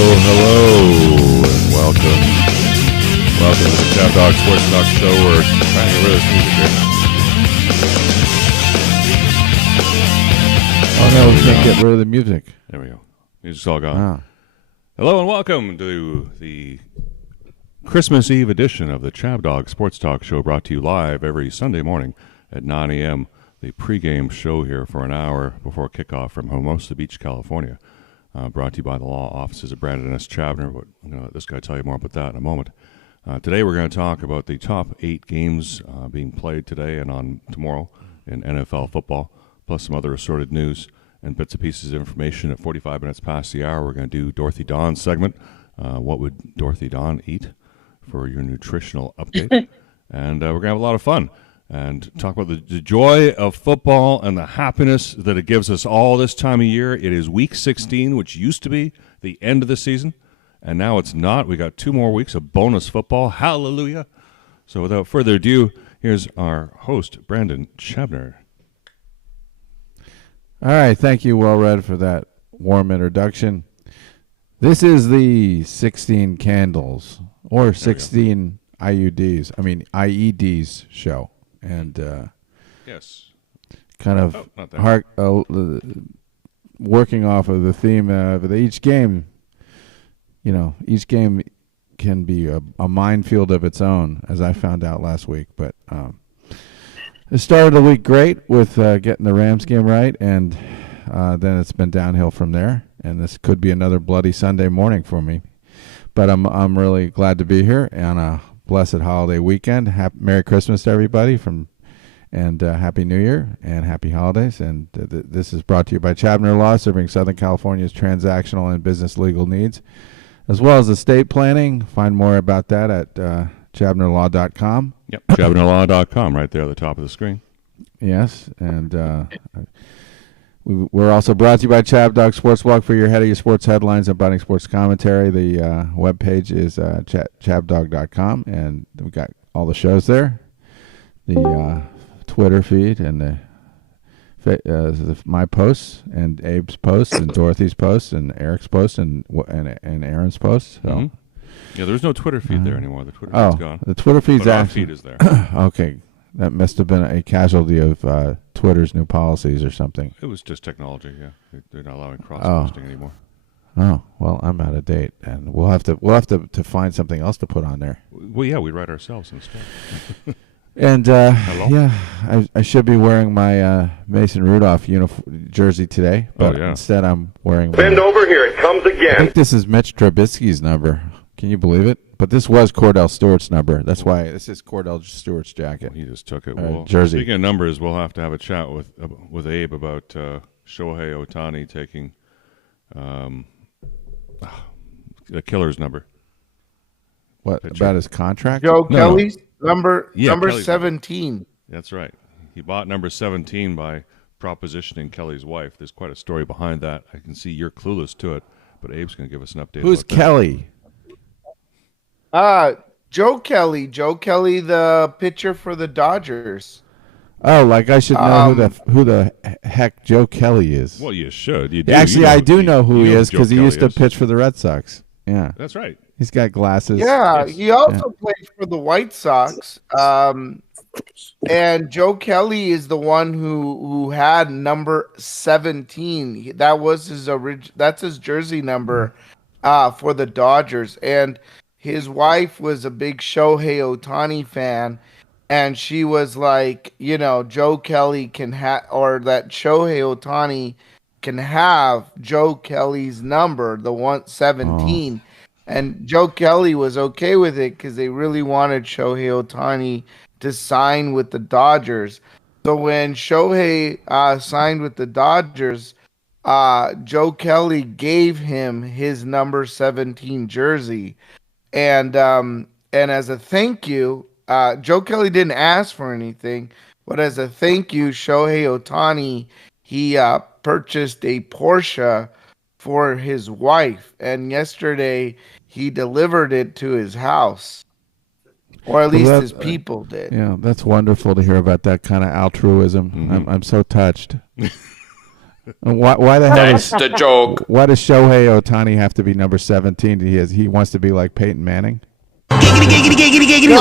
Hello, and welcome to the ChabDog Sports Talk Show. We're trying to get rid of this music here. Oh no, we can't get rid of the music. There we go. Music's all gone. Hello and welcome to the Christmas Eve edition of the ChabDog Sports Talk Show, brought to you live every Sunday morning at 9 a.m. The pregame show here for an hour before kickoff from Hermosa Beach, California. Brought to you by the law offices of Brandon S. Chavner, but I'm going to let this guy tell you more about that in a moment. Today we're going to talk about the top 8 games being played today and on tomorrow in NFL football, plus some other assorted news and bits and pieces of information. At 45 minutes past the hour, we're going to do Dorothy Dawn's segment, What Would Dorothy Dawn Eat, for your nutritional update. And we're going to have a lot of fun and talk about the joy of football and the happiness that it gives us all this time of year. It is week 16, which used to be the end of the season, and now it's not. We got 2 more weeks of bonus football. Hallelujah. So without further ado, here's our host, Brandon Chavner. All right, thank you, Well-Read, for that warm introduction. This is the 16 Candles, or 16 IEDs show. And yes, kind of working off of the theme of each game. You know, each game can be a minefield of its own, as I found out last week. But it started the week great with getting the Rams game right, and then it's been downhill from there. And this could be another bloody Sunday morning for me. But I'm really glad to be here on a blessed holiday weekend. Merry Christmas to everybody, and Happy New Year and Happy Holidays. And this is brought to you by Chabner Law, serving Southern California's transactional and business legal needs, as well as estate planning. Find more about that at chabnerlaw.com. Yep, chabnerlaw.com, right there at the top of the screen. Yes, and we're also brought to you by ChabDog Sports Blog for your head of your sports headlines and budding sports commentary. The webpage is chabdog.com, and we've got all the shows there. The Twitter feed and my posts and Abe's posts and Dorothy's posts and Eric's posts and Aaron's posts. So. Mm-hmm. Yeah, there's no Twitter feed there anymore. The Twitter feed's gone. The Twitter feed's but actually... our feed is there. Okay. That must have been a casualty of Twitter's new policies or something. It was just technology, yeah. They're not allowing cross-posting anymore. Oh, well, I'm out of date, and we'll have to find something else to put on there. Well, yeah, we write ourselves instead. And yeah, I should be wearing my Mason Rudolph jersey today, but instead I'm wearing. Bend over here, it comes again. I think this is Mitch Trubisky's number. Can you believe it? But this was Cordell Stewart's number. That's why this is Cordell Stewart's jacket. He just took it. Jersey. Speaking of numbers, we'll have to have a chat with Abe about Shohei Ohtani taking the killer's number. What about his contract? Joe Kelly's number Kelly's 17. Number. That's right. He bought number 17 by propositioning Kelly's wife. There's quite a story behind that. I can see you're clueless to it, but Abe's going to give us an update. Who's Kelly? Joe Kelly. Joe Kelly, the pitcher for the Dodgers. Oh, like I should know who the heck Joe Kelly is. Well, you should. You do. Actually, I do know who he is because he used to is. pitch for the Red Sox. Yeah, that's right. He's got glasses. Yeah, he also played for the White Sox. And Joe Kelly is the one who had number 17. That was his that's his jersey number for the Dodgers. And his wife was a big Shohei Ohtani fan. And she was like, Joe Kelly can have, or that Shohei Ohtani can have Joe Kelly's number, the 117. And Joe Kelly was okay with it because they really wanted Shohei Ohtani to sign with the Dodgers. So when Shohei signed with the Dodgers, Joe Kelly gave him his number 17 jersey, and as a thank you, Joe Kelly didn't ask for anything, but as a thank you, Shohei Ohtani he purchased a Porsche for his wife, and yesterday he delivered it to his house, or at least his people did. Yeah, that's wonderful to hear about that kind of altruism. Mm-hmm. I'm so touched. Why the hell? That's the joke. Why does Shohei Ohtani have to be number 17? He wants to be like Peyton Manning. Giggity.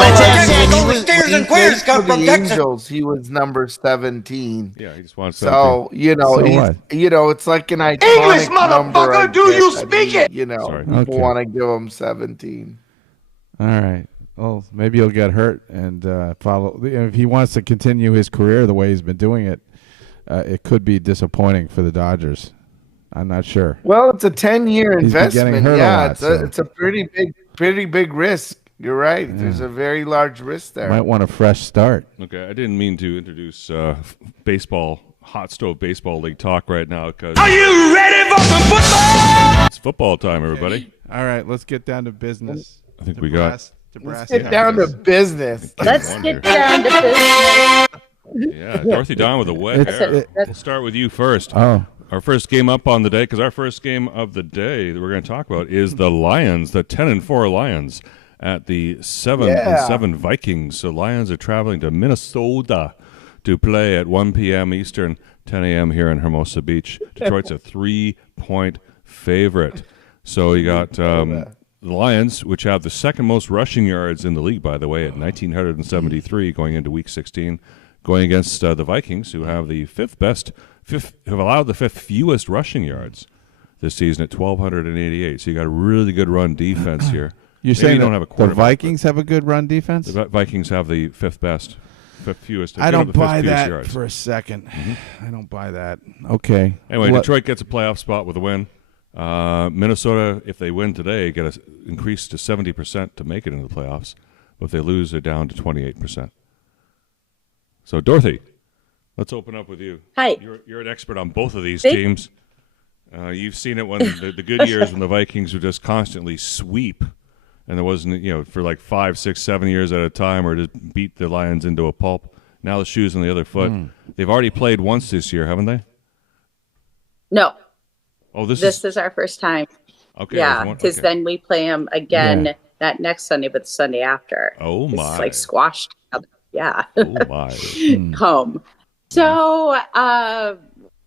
Let's come from Texas. Angels, he was number 17. Yeah, he just wants 17. So it's like an iconic English, motherfucker. Number, do you speak it? People want to give him 17. All right. Well, maybe he'll get hurt and follow. If he wants to continue his career the way he's been doing it, it could be disappointing for the Dodgers. I'm not sure. Well, it's a 10-year investment. Yeah, it's a pretty big risk. You're right. Yeah. There's a very large risk there. Might want a fresh start. Okay, I didn't mean to introduce baseball, hot stove baseball league talk right now. Are you ready for some football? It's football time, everybody. All right, let's get down to business. I think we got. Let's get down to business. Let's get down to business. Yeah, Dorothy Don with a wet hair. We'll start with you first. Oh. Our first game up on the day, because our first game of the day that we're going to talk about is the Lions, the 10-4 Lions at the 7-7 Vikings. So Lions are traveling to Minnesota to play at 1 p.m. Eastern, 10 a.m. here in Hermosa Beach. Detroit's a 3-point favorite. So you got the Lions, which have the second most rushing yards in the league, by the way, at 1,973 going into Week 16, going against the Vikings, who have the have allowed the fifth fewest rushing yards this season at 1,288. So you got a really good run defense here. You're Maybe saying you don't have a the Vikings have a good run defense? The Vikings have the fifth fewest. I don't buy that yards. for a second. I don't buy that. Okay. Anyway, Detroit gets a playoff spot with a win. Minnesota, if they win today, get an increase to 70% to make it into the playoffs. But if they lose, they're down to 28%. So, Dorothy, let's open up with you. Hi. You're an expert on both of these teams. You've seen it when the good years when the Vikings would just constantly sweep, and there wasn't, for like 5, 6, 7 years at a time, or just beat the Lions into a pulp. Now the shoe's on the other foot. They've already played once this year, haven't they? No. Oh, this is our first time. Okay. Yeah, because then we play them again not next Sunday, but the Sunday after. Oh my! It's like squashed. Yeah. Oh my. Home. So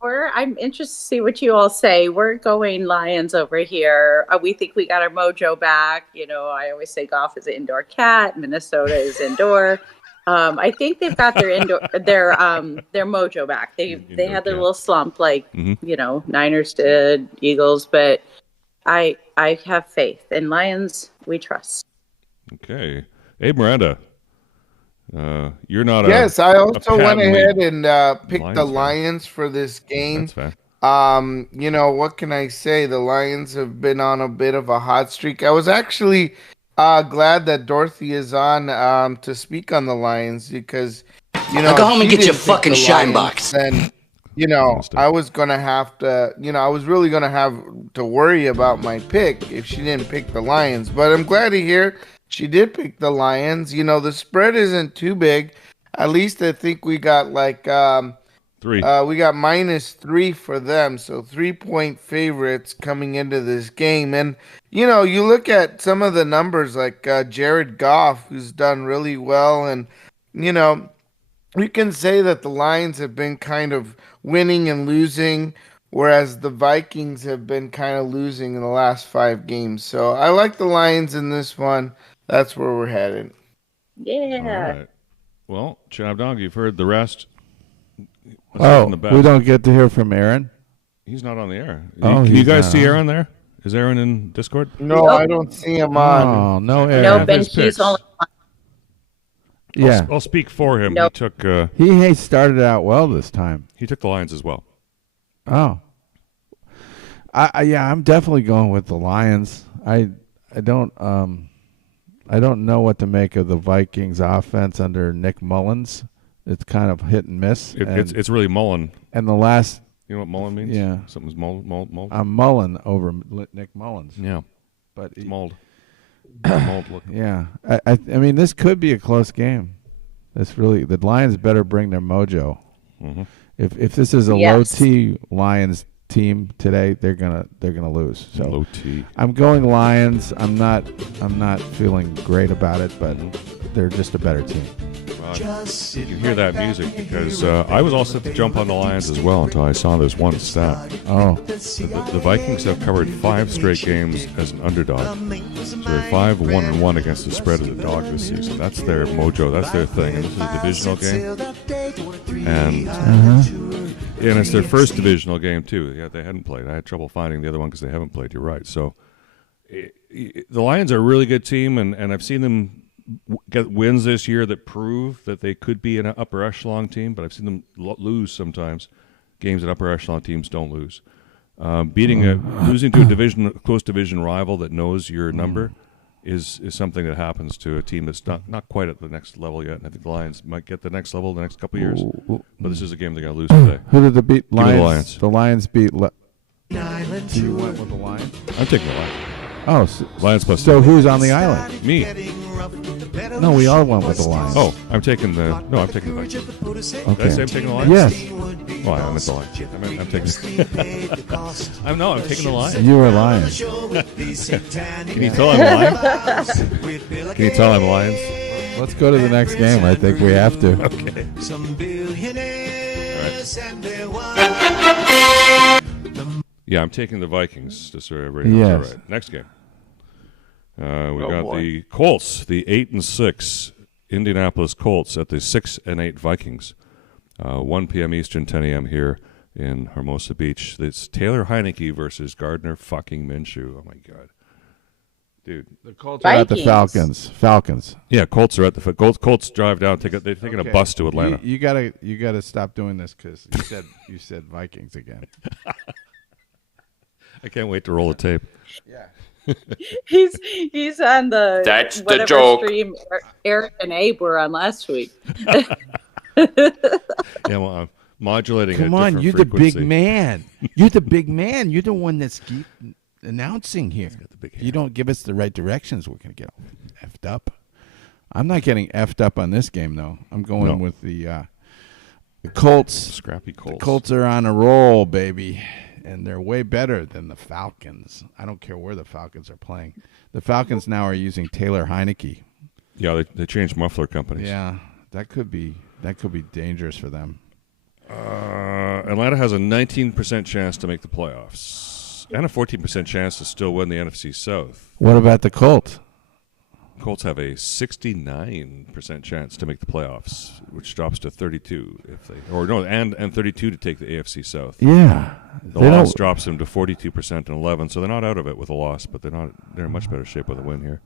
I'm interested to see what you all say. We're going Lions over here. We think we got our mojo back. I always say golf is an indoor cat. Minnesota is indoor. I think they've got their mojo back. They had their little slump like Niners did, Eagles, but I have faith in Lions. We trust. Okay, Abe Miranda. You're not yes, I also went ahead and picked the Lions for this game. That's fair. What can I say? The Lions have been on a bit of a hot streak. I was actually glad that Dorothy is on to speak on the Lions because, go home and get your fucking shine box. And, I was going to have to, I was really going to have to worry about my pick if she didn't pick the Lions. But I'm glad to hear she did pick the Lions. The spread isn't too big. At least I think we got like 3. We got -3 for them, so 3-point favorites coming into this game. And you look at some of the numbers like Jared Goff, who's done really well, and we can say that the Lions have been kind of winning and losing, whereas the Vikings have been kind of losing in the last 5 games. So I like the Lions in this one. That's where we're headed. Yeah. All right. Well, ChabDog, you've heard the rest. We don't get to hear from Aaron? He's not on the air. Can you guys see Aaron there? Is Aaron in Discord? No, I don't see him on. Oh, no Aaron. No, Ben, he's only on. Yeah. I'll speak for him. Nope. He took He started out well this time. he took the Lions as well. Oh. I'm definitely going with the Lions. don't know what to make of the Vikings offense under Nick Mullins. It's kind of hit and miss. It's really Mullen. And the last, you know what Mullen means? Yeah, something's mold. I'm Mullen over Nick Mullins. Yeah, but it's mold. Mold looking. Yeah, I mean, this could be a close game. That's really the Lions better bring their mojo. Mm-hmm. If this is a low T Lions team today, they're gonna lose. So low T. I'm going Lions. I'm not feeling great about it, but they're just a better team. You can hear that music because I was all set to jump on the Lions as well until I saw this one stat. Oh, the Vikings have covered 5 straight games as an underdog. So they're 5-1-1 against the spread as a dog this season. That's their mojo. That's their thing. And this is a divisional game, and it's their first divisional game too. Yeah, they hadn't played. I had trouble finding the other one because they haven't played. You're right. So the Lions are a really good team, and I've seen them get wins this year that prove that they could be an upper echelon team, but I've seen them lose sometimes. Games that upper echelon teams don't lose. Losing to a close division rival that knows your number is something that happens to a team that's not quite at the next level yet. And I think the Lions might get the next level the next couple of years, but this is a game they're going to lose today. Who did they beat? Lions. The Lions beat. So you went with the Lions? I'm taking the Lions. Oh, Lions plus. So who's on the island? Me. No, we all went with the Lions. Oh, I'm taking the Vikings. Okay. Did I say I'm taking the Lions? Yes. Oh, I meant the Lions. I'm taking. I'm taking the Lions. You were Lions. Can you tell I'm Lions? Can you tell I'm Lions? Let's go to the next game. I think we have to. Okay. Yeah, I'm taking the Vikings. Just so everybody knows. Yes. All right. Next game. We got the Colts, the 8-6 Indianapolis Colts at the 6-8 Vikings. 1 p.m. Eastern, 10 a.m. here in Hermosa Beach. It's Taylor Heineke versus Gardner fucking Minshew. Oh my God, dude! The Colts are at the Falcons. Yeah, Colts are at the Colts drive down. They're taking a bus to Atlanta. You gotta stop doing this because you said Vikings again. I can't wait to roll the tape. Yeah. He's on the That's whatever the joke. stream Eric and Abe were on last week. Yeah, well, I'm modulating. Come on, you're frequency. the big man. You're the big man. You're the one that's announcing here. You don't give us the right directions, we're gonna get effed up. I'm not getting effed up on this game though. I'm going with the Colts. Scrappy Colts. The Colts are on a roll, baby. And they're way better than the Falcons. I don't care where the Falcons are playing. The Falcons now are using Taylor Heineke. Yeah, they changed muffler companies. Yeah, that could be dangerous for them. Atlanta has a 19% chance to make the playoffs and a 14% chance to still win the NFC South. What about the Colts? Colts have a 69% chance to make the playoffs, which drops to 32 and 32 to take the AFC South. Yeah, the loss drops them to 42% and 11, so they're not out of it with a loss, but they're in much better shape with a win here.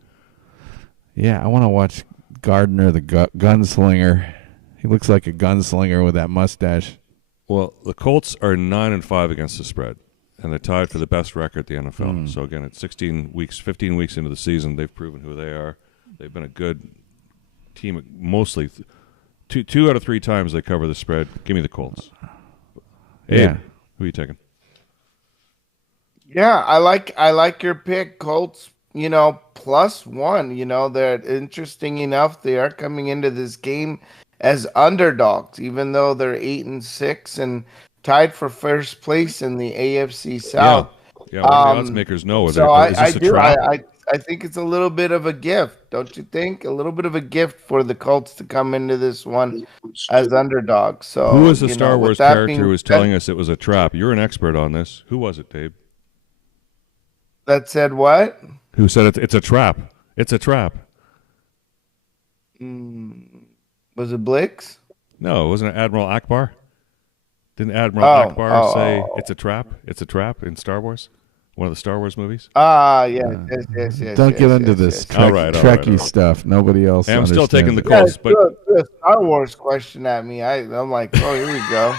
Yeah, I want to watch Gardner, the gunslinger. He looks like a gunslinger with that mustache. Well, the Colts are 9-5 against the spread, and they're tied for the best record in the NFL. So again, it's 15 weeks into the season, they've proven who they are. They've been a good team. Mostly, two out of 3 times they cover the spread. Give me the Colts. Yeah. Abe, who are you taking? Yeah, I like your pick, Colts. +1. They're interesting enough. They are coming into this game as underdogs, even though they're 8-6 and tied for first place in the AFC South. Yeah, what do the odds makers know? Is this a do. trap? I think it's a little bit of a gift, don't you think? A little bit of a gift for the Colts to come into this one as underdogs. So, who was the Star Wars character who was telling us it was a trap? You're an expert on this. Who was it, Dave? That said what? Who said it's a trap? It's a trap. Was it Blix? No, wasn't it Admiral Akbar? Didn't Admiral Akbar say it's a trap? It's a trap in Star Wars? One of the Star Wars movies? Yes. Don't get into this Trekkie stuff. Nobody else. I'm still taking the Yeah, Colts, but do a Star Wars question at me. I'm like, oh, here we go.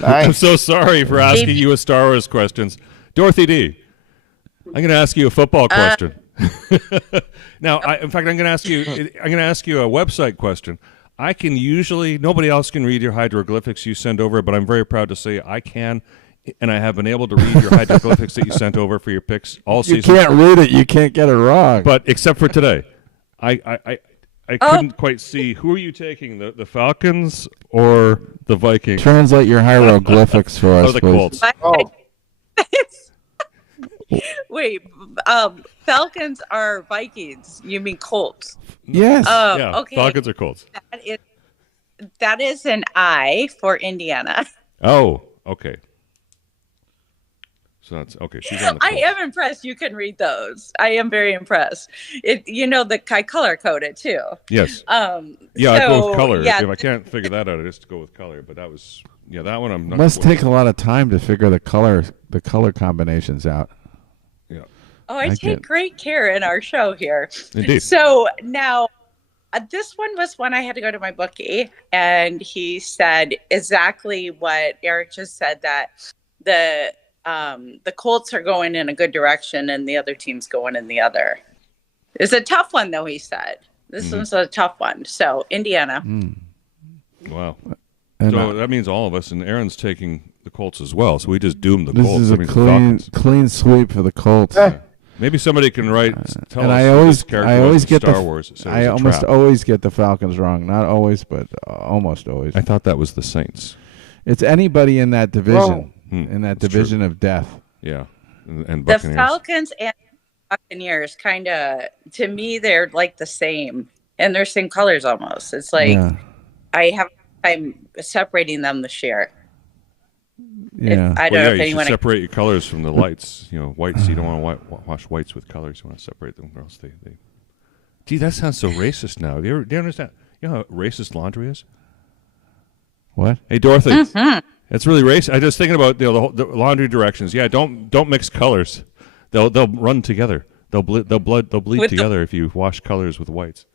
Nice. I'm so sorry for asking you a Star Wars questions. Dorothy D, I'm going to ask you a football question. Now, in fact, I'm going to ask you. I'm going to ask you a website question. I can usually nobody else can read your hieroglyphics you send over, but I'm very proud to say I can, and I have been able to read your hieroglyphics that you sent over for your picks all season. You can't read it. You can't get it wrong. But except for today, I couldn't quite see who are you taking, the Falcons or the Vikings? Translate your hieroglyphics for us, the please. Colts. Oh, Wait, Falcons are Vikings. You mean Colts? Yes. Yeah, Okay. Falcons or Colts. That is an I for Indiana. Oh, okay. So that's okay. She's on the I Colts. am impressed you can read those. I am very impressed. I color code it too. Yes. Yeah, so, I go with color. yeah. If I can't figure that out, I just go with color. But that was that one I'm not. Must take a lot of time to figure the color combinations out. Yeah. Oh, I I take get- great care in our show here. Indeed. So now, this one was when I had to go to my bookie, and he said exactly what Eric just said, that the Colts are going in a good direction and the other team's going in the other. It's a tough one, though, he said. This one's a tough one. So, Indiana. Wow. And So that means all of us, and Aaron's taking the Colts as well. So we just doomed the this Colts. is That a means the clean Falcons. sweep for the Colts. Maybe somebody can write. Tell And us I who always, this character I was always in get Star the, Wars. So it I was a almost trap. always get the Falcons wrong. Not always, but almost always. I thought that was the Saints. It's anybody in that division, in that that's division of death. Yeah, and The Buccaneers. Falcons and Buccaneers kind of, to me, they're like the same. And they're same colors almost. It's like Yeah. I have time separating them this year. Yeah. I don't Well, know yeah, if you anyone. should separate your colors from the lights. Whites. You don't want to wash whites with colors. You want to separate them, or else they. Gee, that sounds so racist now. Do you understand? You know how racist laundry is? What? Hey, Dorothy, it's really racist. I was thinking about the laundry directions. Yeah, don't mix colors. They'll run together. They'll bleed With together if you wash colors with whites.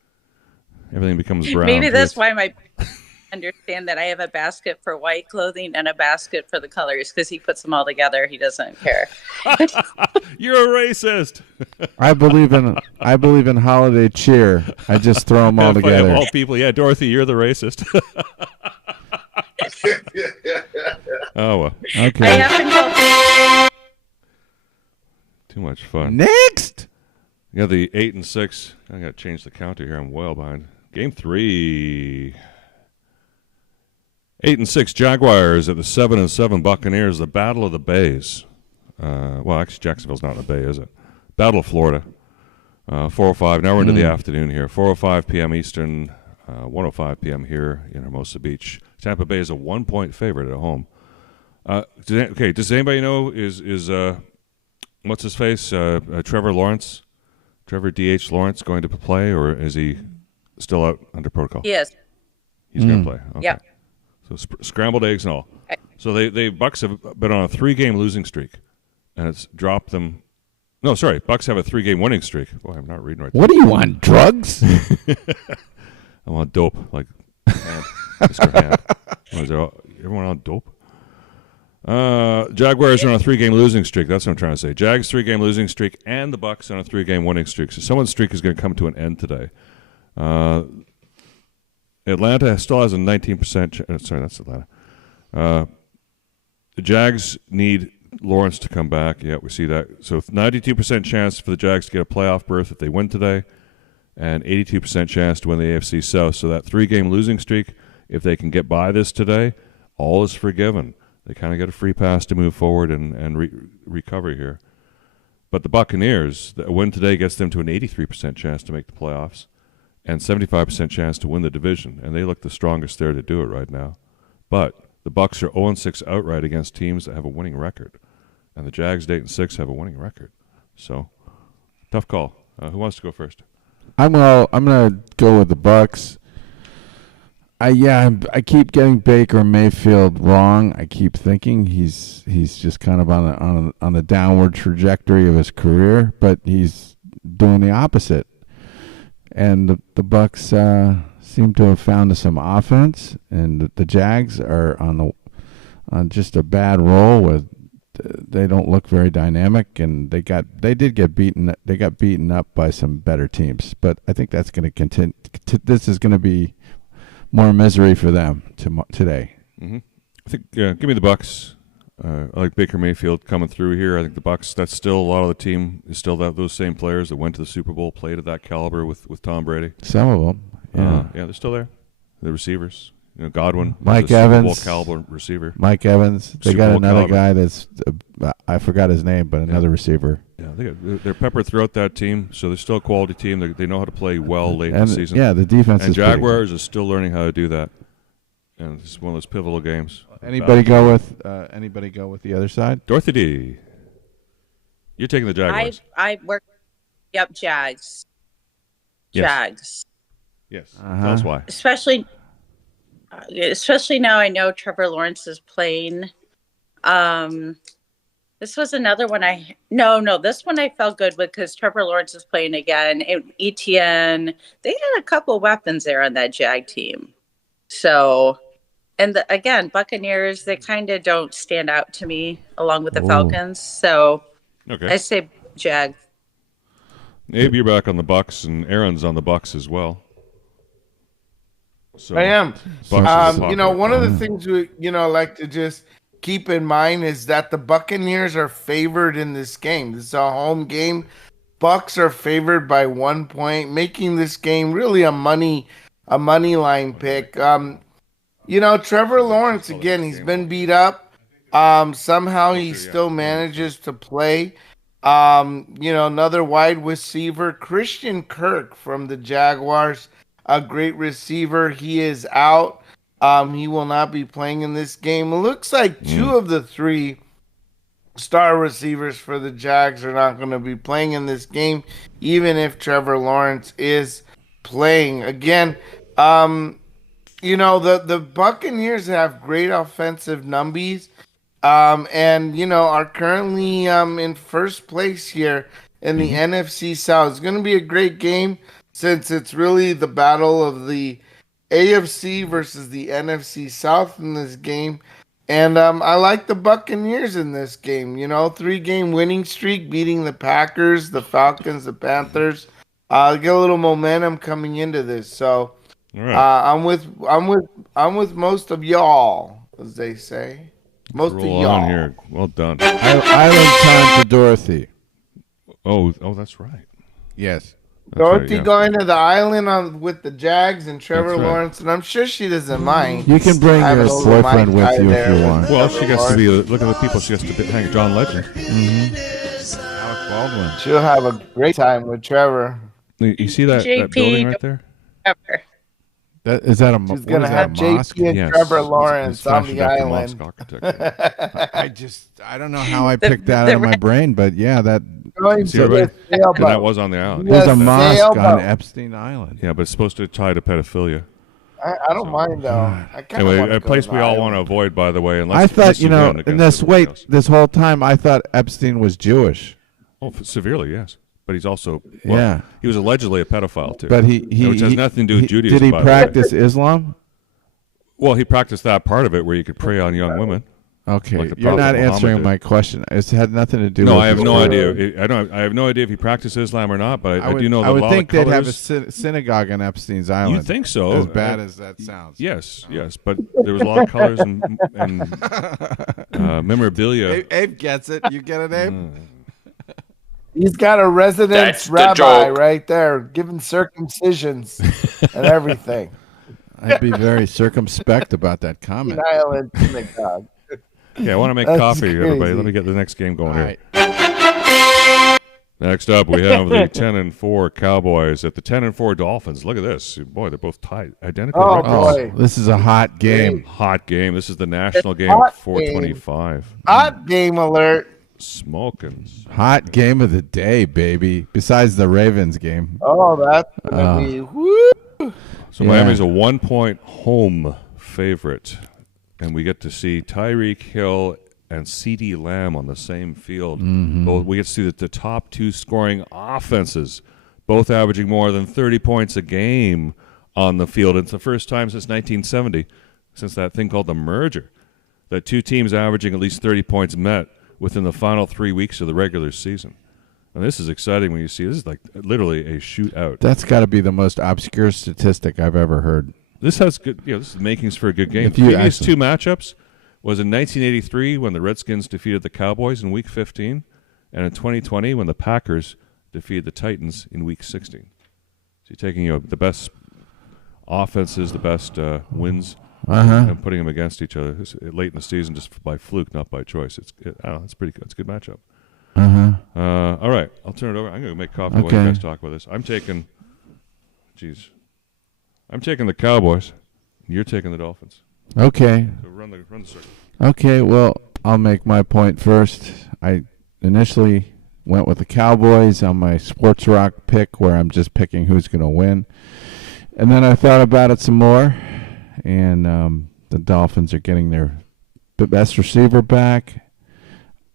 Everything becomes brown. Maybe that's why my understand that I have a basket for white clothing and a basket for the colors, because he puts them all together. He doesn't care. You're a racist. I believe in holiday cheer. I just throw them all Of together. all people, yeah, Dorothy, you're the racist. Oh, well. I Okay. have to go. Too much fun. Next. You got the 8-6. I got to change the counter here. I'm well behind. Game 3. 8-6 Jaguars at the 7-7 Buccaneers. The Battle of the Bays. Well, actually, Jacksonville's not in the Bay, is it? Battle of Florida. 4:05. Now we're into the afternoon here. 4:05 p.m. Eastern. 1:05 p.m. here in Hermosa Beach. Tampa Bay is a 1-point favorite at home. Does anybody know is what's his face? Trevor Lawrence, Trevor D.H. Lawrence going to play, or is he still out under protocol? Yes. He's going to play. Okay. Yep. So scrambled eggs and all. So they Bucks have been on a 3-game losing streak, and it's dropped them. No, sorry, Bucks have a 3-game winning streak. Boy, I'm not reading right. What do you want? Drugs? I want dope, like Mr. Hand. Is there everyone on dope? Jaguars are on a 3-game losing streak. That's what I'm trying to say. Jags 3-game losing streak, and the Bucks on a 3-game winning streak. So someone's streak is going to come to an end today. Atlanta still has a 19%. Sorry, that's Atlanta. The Jags need Lawrence to come back. Yeah, we see that. So 92% chance for the Jags to get a playoff berth if they win today, and 82% chance to win the AFC South. So that 3-game losing streak, if they can get by this today, all is forgiven. They kind of get a free pass to move forward and recover here. But the Buccaneers, a win today gets them to an 83% chance to make the playoffs and 75% chance to win the division. And they look the strongest there to do it right now. But the Bucs are 0-6 outright against teams that have a winning record. And the Jags, 8-6, have a winning record. So, tough call. Who wants to go first? I'm gonna go with the Bucks. I keep getting Baker Mayfield wrong. I keep thinking he's just kind of on the downward trajectory of his career, but he's doing the opposite. And the Bucks seem to have found some offense, and the Jags are on just a bad roll with they don't look very dynamic, and they did get beaten. They got beaten up by some better teams, but I think that's going to continue. This is going to be more misery for them today. Mm-hmm. I think give me the Bucs. I like Baker Mayfield coming through here. I think the Bucs. That's still a lot of the team is still those same players that went to the Super Bowl, played at that caliber with Tom Brady. Some of them, yeah, they're still there. The receivers, Godwin, Mike Evans, Super Bowl caliber receiver. Mike Evans. They Super got Bowl another caliber. guy that's I forgot his name, but another receiver. Yeah, they're peppered throughout that team, so they're still a quality team. They know how to play well late in the season. Yeah, the defense and is Jaguars is still learning how to do that. And it's one of those pivotal games. Anybody go with the other side? Dorothy D. You're taking the Jaguars. I work. Yep, Jags. Yes. Jags. Yes. Tell us why. Especially now I know Trevor Lawrence is playing. This was another one this one I felt good with because Trevor Lawrence is playing again. And ETN, they had a couple weapons there on that Jag team. So, and again, Buccaneers, they kind of don't stand out to me along with the Falcons. So, okay. I say Jag. Abe, you're back on the Bucs, and Aaron's on the Bucs as well. So I am. Bucs one of the things we like to just keep in mind is that the Buccaneers are favored in this game. This is a home game. Bucs are favored by 1 point, making this game really a money line pick. Trevor Lawrence, again, he's been beat up. Somehow he still manages to play. Another wide receiver, Christian Kirk from the Jaguars, a great receiver. He is out. He will not be playing in this game. It looks like two of the three star receivers for the Jags are not going to be playing in this game, even if Trevor Lawrence is playing. Again, the Buccaneers have great offensive numbies, and are currently in first place here in the NFC South. It's going to be a great game since it's really the battle of the AFC versus the NFC South in this game. And I like the Buccaneers in this game. 3-game winning streak, beating the Packers, the Falcons, the Panthers. Get a little momentum coming into this. So right. I'm with most of y'all, as they say. Most of y'all on here. Well done. Island time for Dorothy. Oh, that's right. Yes. Dorothy going to the island with the Jags and Trevor Lawrence, and I'm sure she doesn't mind. You can bring your boyfriend with you if you want. Well, she gets to be. Look at the people she gets to hang. John Legend. Alec Baldwin. She'll have a great time with Trevor. You see that building right there? Trevor. Is that a She's what gonna is have that, a mosque? JP and Yes. Trevor It's Lawrence on fashioned the after island. mosque architecture. I don't know how I picked that out of my brain, but yeah, that Going See to everybody? the sailboat. And that was on the island. there's a Yes, mosque sailboat. on Epstein Island. Yeah, but it's supposed to tie to pedophilia. I don't mind though. I kinda Anyway, wanna a go place to we the all island. want to avoid, by the way. Unless, I thought, unless you're going in against everybody else. this whole time, I thought Epstein was Jewish. Oh, severely, yes. But he's also Yeah. He was allegedly a pedophile too. But which has nothing to do with Judaism. Did he by the way. practice Islam? Well, he practiced that part of it where you could prey on young women. Okay, Like the you're not Prophet Muhammad answering did. my question. It had nothing to do. No, with I have his no career. idea. I have no idea if he practiced Islam or not. But I would, do know that I would a lot think of they'd have a colors. synagogue on Epstein's Island. You think so? As bad as that sounds. Yes, but there was a lot of colors and memorabilia. Abe gets it. You get it, Abe? He's got a residence That's the rabbi joke. right there, giving circumcisions and everything. I'd be very circumspect about that comment. Island synagogue. Yeah, I want to make That's coffee, everybody. crazy. Let me get the next game going All here. right. Next up, we have the 10-4 Cowboys at the 10-4 Dolphins. Look at this, boy. They're both tied, identical. Oh, records. boy. This is a hot game. Hot game. This is the national game. Hot 425. Hot game alert. Smoking. Hot game of the day, baby. Besides the Ravens game. Oh, that's gonna be woo. So Yeah. Miami's a 1-point home favorite, and we get to see Tyreek Hill and CeeDee Lamb on the same field. Both we get to see the top two scoring offenses, both averaging more than 30 points a game on the field. It's the first time since 1970, since that thing called the merger, that two teams averaging at least 30 points met within the final 3 weeks of the regular season. And this is exciting when you see this is like literally a shootout. That's got to be the most obscure statistic I've ever heard. This has good, this is makings for a good game. If you Previous ask two matchups was in 1983 when the Redskins defeated the Cowboys in Week 15, and in 2020 when the Packers defeated the Titans in Week 16. So you're taking the best offenses, the best wins, and putting them against each other late in the season just by fluke, not by choice. It's pretty good. It's a good matchup. All right, I'll turn it over. I'm going to make coffee while you guys talk about this. I'm taking the Cowboys. You're taking the Dolphins. Okay. So run the circle. Okay, well, I'll make my point first. I initially went with the Cowboys on my sports rock pick where I'm just picking who's going to win. And then I thought about it some more, and the Dolphins are getting their best receiver back.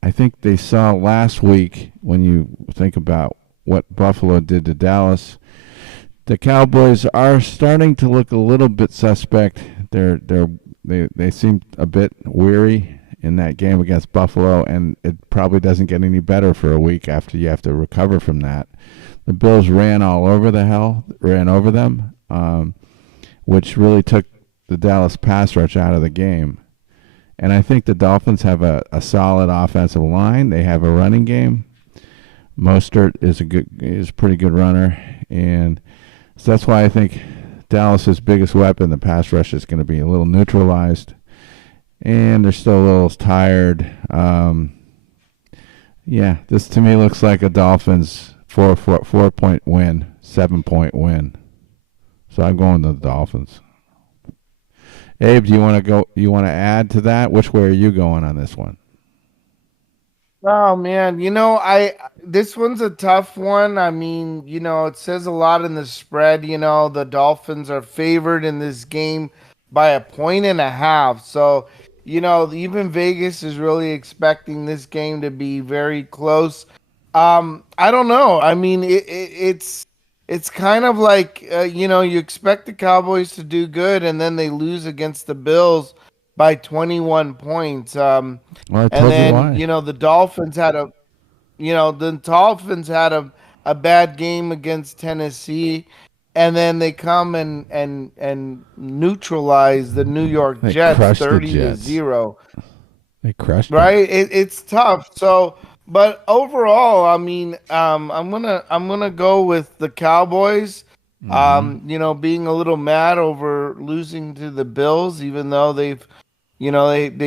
I think they saw last week, when you think about what Buffalo did to Dallas, the Cowboys are starting to look a little bit suspect. They seem a bit weary in that game against Buffalo, and it probably doesn't get any better for a week after you have to recover from that. The Bills ran over them, which really took the Dallas pass rush out of the game. And I think the Dolphins have a solid offensive line. They have a running game. Mostert is a pretty good runner, and so that's why I think Dallas's biggest weapon, the pass rush, is going to be a little neutralized, and they're still a little tired. This to me looks like a Dolphins 4-point win, 7-point win. So I'm going to the Dolphins. Abe, do you want to go? You want to add to that? Which way are you going on this one? Oh man, this one's a tough one. I mean, it says a lot in the spread. The Dolphins are favored in this game by 1.5. So, even Vegas is really expecting this game to be very close. I don't know. I mean, it's kind of like, you expect the Cowboys to do good, and then they lose against the Bills by 21 points. Well, I told you why. The Dolphins had a bad game against Tennessee, and then they come and neutralize the New York Jets 30-0. They crushed right? It's tough. So. But overall, I mean, I'm gonna go with the Cowboys. Being a little mad over losing to the Bills, even though they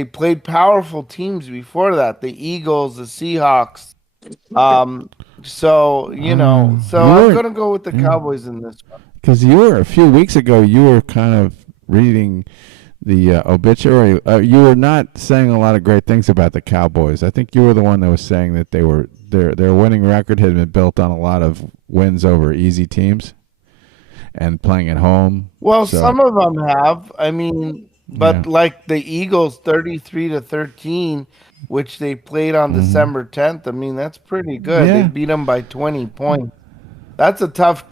played powerful teams before that, the Eagles, the Seahawks. So I'm gonna go with the Cowboys in this one. Because a few weeks ago, you were kind of reading the obituary. You were not saying a lot of great things about the Cowboys. I think you were the one that was saying that their winning record had been built on a lot of wins over easy teams and playing at home. Well, some of them have. I mean, but like the Eagles 33-13, which they played on December 10th. I mean, that's pretty good. They beat them by 20 points. That's a tough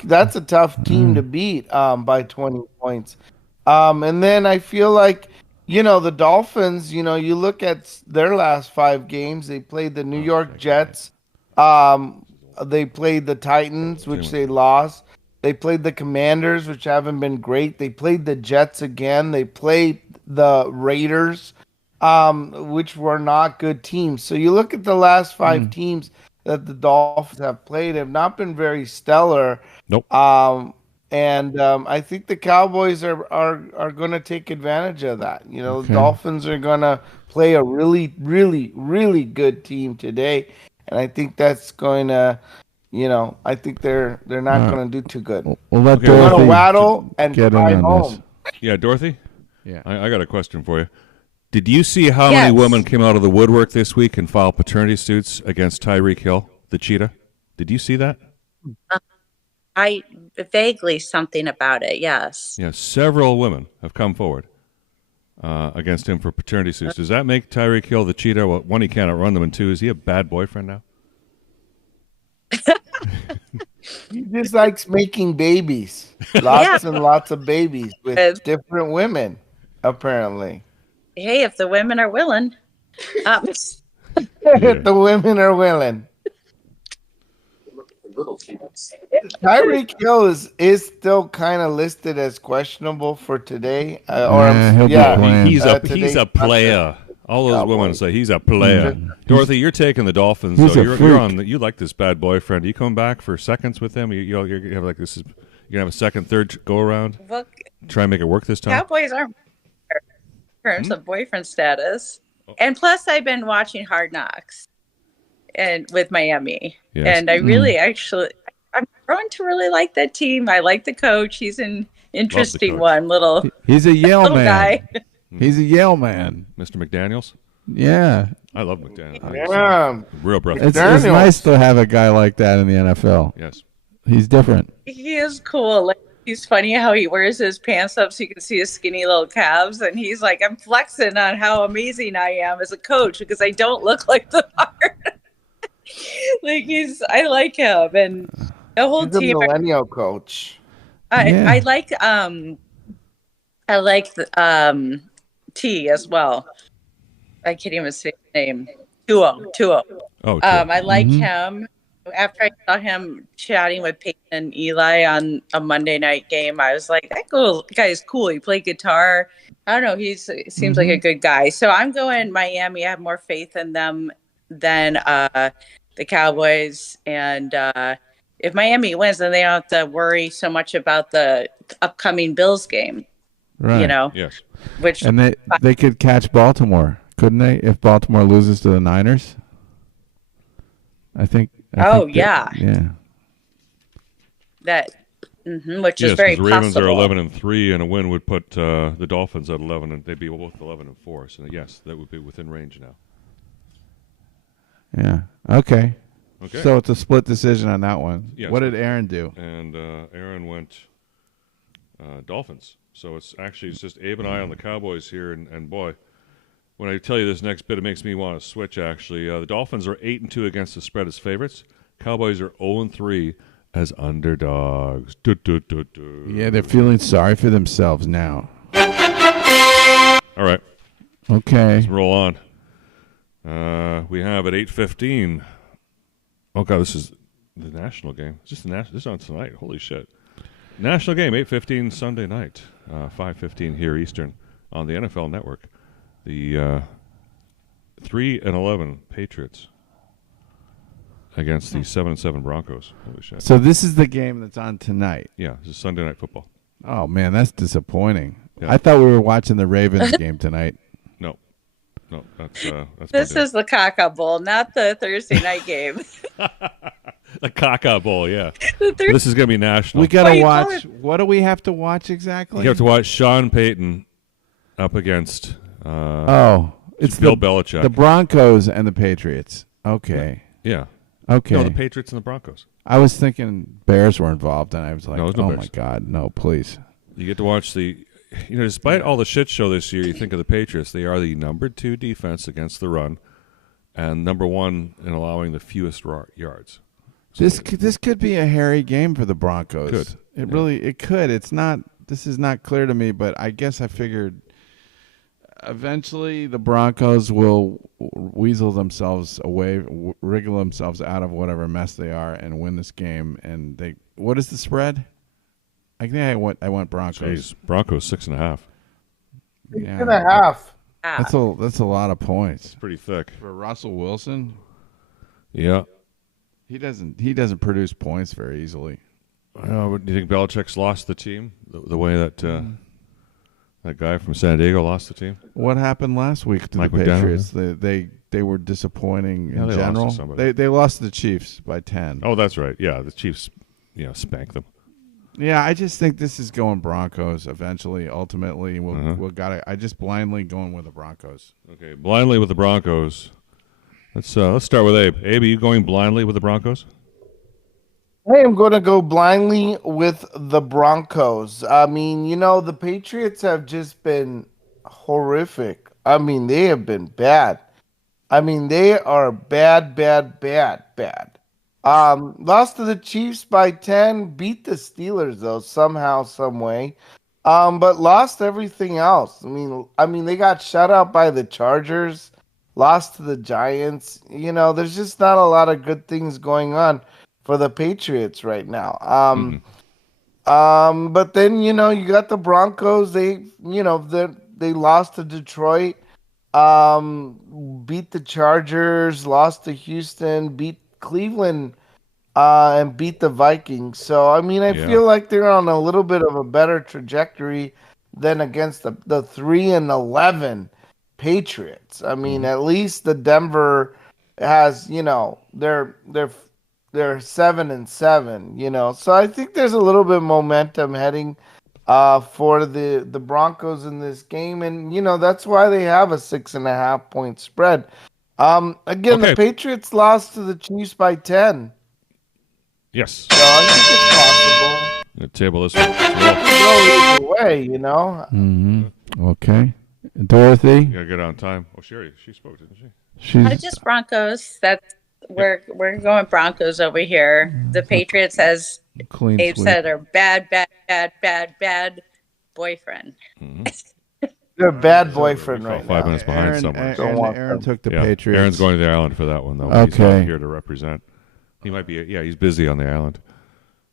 team to beat by 20 points. And then I feel like, the Dolphins, you look at their last 5 games. They played the New York Jets. They played the Titans, which they lost. They played the Commanders, which haven't been great. They played the Jets again. They played the Raiders, which were not good teams. So you look at the last 5 teams that the Dolphins have played, have not been very stellar. Nope. And I think the Cowboys are going to take advantage of that. The Dolphins are going to play a really, really, really good team today, and I think that's going to, I think they're not going to do too good. We'll let they're going to waddle and fly home. Yeah, Dorothy. Yeah, I got a question for you. Did you see how many women came out of the woodwork this week and filed paternity suits against Tyreek Hill, the cheetah? Did you see that? I vaguely something about it, yes. Yeah, several women have come forward against him for paternity suits. Does that make Tyreek Hill the cheetah? Well, one, he can't outrun them, and two, is he a bad boyfriend now? He just likes making babies. Lots and lots of babies with different women, apparently. Hey, if the women are willing. The women are willing. Tyreek Hill is still kind of listed as questionable for today. He'll be playing. He's a player. All those women say he's a player. Dorothy, you're taking the Dolphins. He's So a you're freak. on. You like this bad boyfriend? Are you coming back for seconds with him? You have like this. You're gonna have a second, third go around. Look, Try and make it work this time. Cowboys aren't in terms of boyfriend status. And plus, I've been watching Hard Knocks and with Miami, Yes. and I really I'm growing to really like that team. I like the coach. He's an interesting one. He's a Yale little man. guy. He's a Yale man. Mr. McDaniels. Yeah. I love McDaniels. Yeah. Real brother. It's nice to have a guy like that in the NFL. Yes. He's different. He is cool. Like, he's funny how he wears his pants up so you can see his skinny little calves, and he's like, "I'm flexing on how amazing I am as a coach because I don't look like the part." Like I like him, and the whole He's a team. millennial coach. I like the T as well. I can't even say his name. Tuo. Oh, I like him. After I saw him chatting with Peyton and Eli on a Monday night game, I was like, that guy is cool. He played guitar. I don't know. He seems like a good guy. So I'm going Miami. I have more faith in them than the Cowboys. And if Miami wins, then they don't have to worry so much about the upcoming Bills game. Right. You know? Yes. And they could catch Baltimore, couldn't they? If Baltimore loses to the Niners, I think. Yeah. That, which is very possible. Ravens are possible. 11-3, and a win would put the Dolphins at 11, and they'd be both 11-4. So yes, that would be within range now. Yeah. Okay. Okay. So it's a split decision on that one. Yes. What did Aaron do? And Aaron went Dolphins. So it's just Abe and I on the Cowboys here, and boy, when I tell you this next bit, it makes me want to switch. Actually, the Dolphins are 8-2 against the spread as favorites. Cowboys are 0-3 as underdogs. Yeah, they're feeling sorry for themselves now. All right, Okay. let's roll on. We have at 8:15. Oh God, this is the national game. It's just this is on tonight. Holy shit! National game, 8:15 Sunday night, 5:15 here Eastern on the NFL Network. The 3-11 Patriots against the 7-7 Broncos. Holy shit! So this is the game that's on tonight. Yeah, this is Sunday Night Football. Oh man, that's disappointing. Yeah. I thought we were watching the Ravens game tonight. No, that's This Monday. is the Caca Bowl, not the Thursday night game. The Caca Bowl. Yeah, The Thursday- this is gonna be national. We got to you watch. call What do we have to watch exactly? You have to watch Sean Payton up against It's Bill Belichick. the Broncos and the Patriots. Okay. Yeah. Okay. No, the Patriots and the Broncos. I was thinking Bears were involved, and I was like, No, there's no oh Bears. my God, no, please. You get to watch despite all the shit show this year, you think of the Patriots. They are the number 2 defense against the run and number 1 in allowing the fewest yards. So This could be a hairy game for the Broncos. Could. It could. It's not. This is not clear to me, but I guess I figured eventually the Broncos will weasel themselves away, wriggle themselves out of whatever mess they are, and win this game. And what is the spread? I think I went Broncos. Jeez, Broncos 6.5. 6.5. That's a lot of points Pretty thick. for Russell Wilson. Yeah. He doesn't produce points very easily. Do you think Belichick's lost the team the way that that guy from San Diego lost the team? What happened last week to Mike the McDaniel, Patriots? They were disappointing Yeah, in they lost to general. somebody. They lost to the Chiefs by 10. Oh, that's right. Yeah, the Chiefs, spanked them. Yeah, I just think this is going Broncos eventually. Ultimately, we'll I just blindly going with the Broncos. Okay, blindly with the Broncos. Let's start with Abe. Abe, are you going blindly with the Broncos? I am going to go blindly with the Broncos. I mean, the Patriots have just been horrific. I mean, they have been bad. I mean, they are bad. Lost to the Chiefs by 10, beat the Steelers though somehow, some way. But lost everything else. I mean, they got shut out by the Chargers. lost to the Giants. There's just not a lot of good things going on for the Patriots right now. But then you got the Broncos. They lost to Detroit. Beat the Chargers, lost to Houston, beat Cleveland, and beat the Vikings. So I feel like they're on a little bit of a better trajectory than against the 3-11 Patriots. At least the Denver has, they're 7-7. So I think there's a little bit of momentum heading for the Broncos in this game, and that's why they have a 6.5 point spread. Again, the Patriots lost to the Chiefs by 10. Yes. So I think it's possible. The table this one. Go either way, Okay. Dorothy? You gotta get on time. Oh, she spoke, didn't she? Just Broncos. We're going Broncos over here. The Patriots, as Abe said, are bad boyfriend. They're a bad boyfriend right 5 now. minutes behind someone. Aaron took the Patriots. Aaron's going to the island for that one, though. Okay. He's not here to represent. He might be. He's busy on the island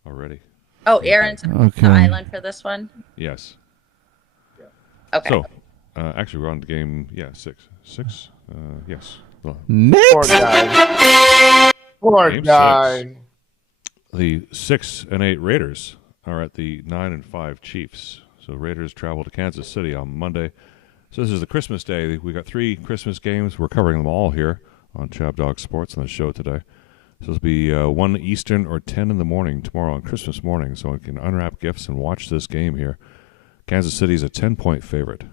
already. Oh, Aaron's on the island for this one? Yes. Okay. So, actually, we're on game, 6. 6? Yes. Next. Poor guy. Poor Game guy. 6. The 6 and 8 Raiders are at the 9 and 5 Chiefs. So Raiders travel to Kansas City on Monday. So this is the Christmas day. We got 3 Christmas games. We're covering them all here on ChabDog Sports on the show today. So it'll be 1 Eastern or 10 in the morning tomorrow on Christmas morning, so we can unwrap gifts and watch this game here. Kansas City's a 10-point favorite.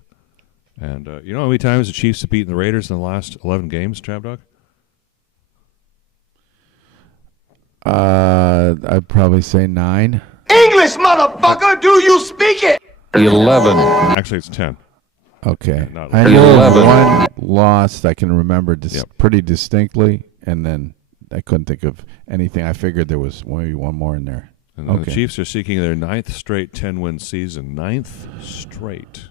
And you know how many times the Chiefs have beaten the Raiders in the last 11 games, ChabDog? I'd probably say 9. English, motherfucker, do you speak it? 11. Actually, it's 10. Okay. Not I know one lost I can remember pretty distinctly, and then I couldn't think of anything. I figured there was maybe one more in there. And then the Chiefs are seeking their 9th straight 10-win season. 9th straight,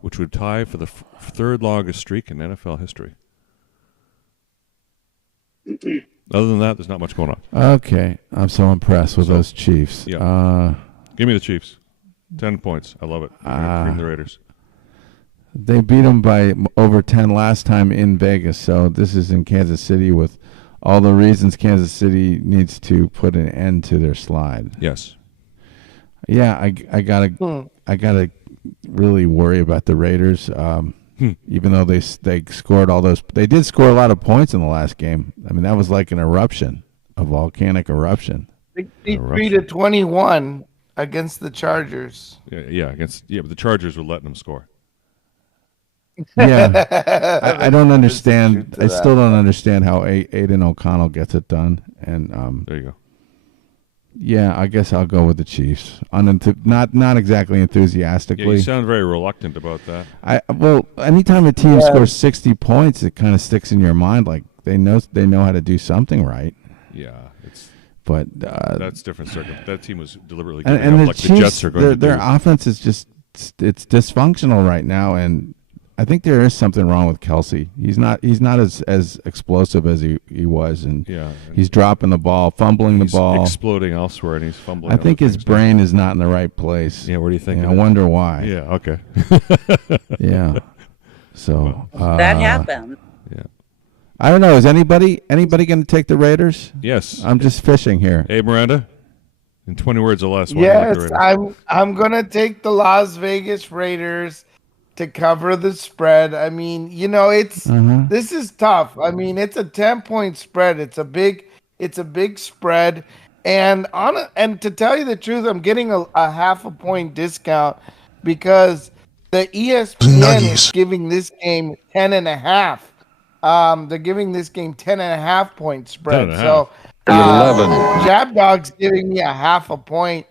which would tie for the third longest streak in NFL history. Other than that, there's not much going on. Okay. I'm so impressed with those Chiefs. Yeah. Give me the Chiefs. 10 points. I love it. Cream the Raiders. They beat them by over 10 last time in Vegas, so this is in Kansas City with all the reasons Kansas City needs to put an end to their slide. Yes. Yeah, I gotta really worry about the Raiders. Even though they scored all those, they did score a lot of points in the last game. I mean, that was like an eruption, a volcanic eruption. 63-21 against the Chargers. Yeah, but the Chargers were letting them score. Yeah, I don't understand. I still don't understand how Aiden O'Connell gets it done. And there you go. Yeah, I guess I'll go with the Chiefs. Not exactly enthusiastically. Yeah, you sound very reluctant about that. Well, anytime a team scores 60 points, it kind of sticks in your mind. Like they know how to do something right. Yeah, but that's different. That team was deliberately and the like Chiefs, the Jets are going to do. Their offense is just it's dysfunctional right now, and I think there is something wrong with Kelsey. He's not as explosive as he was, and he's dropping the ball, fumbling the ball, exploding elsewhere, and he's fumbling. I think his brain is not in the right place. Yeah, where do you think? I wonder why. Yeah. Okay. Yeah. So that happened. Yeah. I don't know. Is anybody going to take the Raiders? Yes. I'm just fishing here. Hey, Miranda. In 20 words or less. Yes, I'm gonna take the Las Vegas Raiders to cover the spread. I mean, it's this is tough. I mean, it's a 10-point spread. It's a big spread, and to tell you the truth, I'm getting a half a point discount because the ESPN is giving this game 10.5. They're giving this game 10.5 point spread. So 11. ChabDog's giving me a half a point